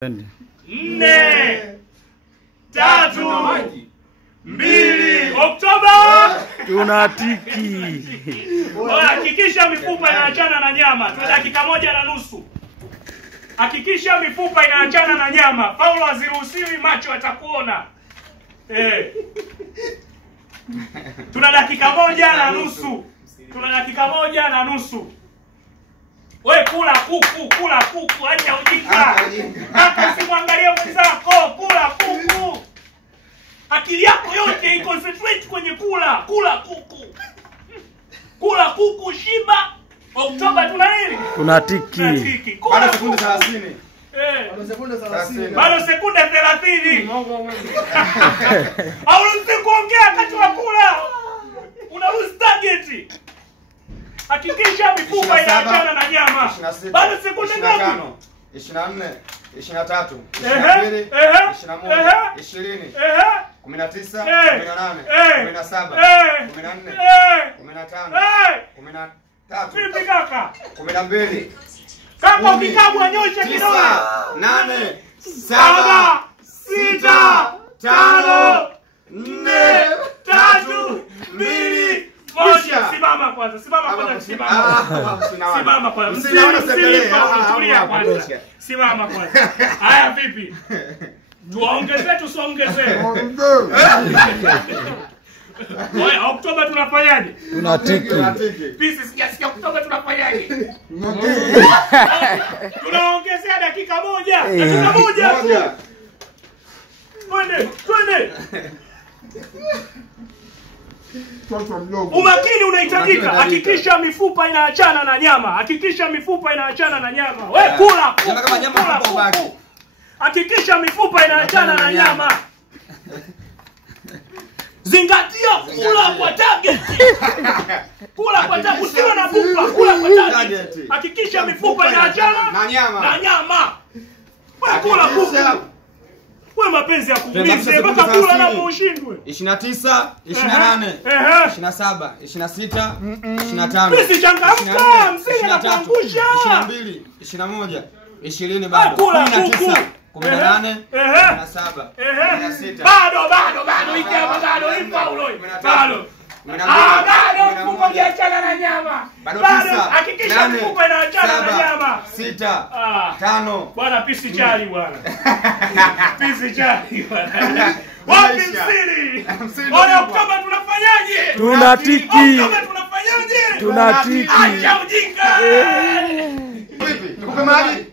4, 3, 2, Oktoba tunatiki. Hakikisha mifupa inaachana na nyama. Tuna dakika 1:30. Hakikisha mifupa inaachana na nyama. Paulo haziruhusiwi, macho atakuona. Tuna dakika 1:30. Tuna dakika 1:30. Wewe kula kuku, acha ujinga. Hata usimwangalie mwenzako, kula kuku. Akili yako yote iconcentrate kwenye kula kuku. Kula kuku, shiba. Oktoba tuna nini? Tunatiki. Bado sekunde 30. Bado sekunde 30. Au usikuongea wakati wa kula. Una lose target. Hakikisha mifupa inaachana na nyama. Bado sekunde ngapi? 24, 23, 22, 21, 20, 19, 18, 17, 14, 15, 13, Vipi kaka? 12. Kama ukikabwa nyosha kidole. 8, 7, 6, 5, 4, 3, 2, Simama kwanza. Simama kwanza. Simama kwanza. Haya vipi? Tuongeze tusiongeze. Oya, Oktoba tunafanyaje? Tunatiki. Pisi sijasikia Oktoba tunafanyaje? Tunaongezea dakika 1. Dakika 1 tu. Twende. Umakini unahitajika. Hakikisha mifupa inaachana na nyama. Wewe kula. Hakikisha mifupa inaachana na nyama. Zingatia kula kwa target. Usiwe na pupa, kula kwa target. Hakikisha mifupa inaachana na nyama. Wewe kula kuku. Wewe mapenzi ya kuumize mpaka kula na ushindwe. 29, 28, 27, 26, 25. Mimi changamka, msije nakuangusha. 22, 21, 20 bado. 19, 18, 17, 16. Bado ikema bado Paulo. Bado mfupa inaachana na nyama. Bado hakikisha mfupa inaachana na nyama. 6, 5. Bwana pisi chali bwana. Wapi msiri? Bwana Oktoba tunafanyaje? Tunatiki. Acha ujinga. Vipi? Nikupe maji?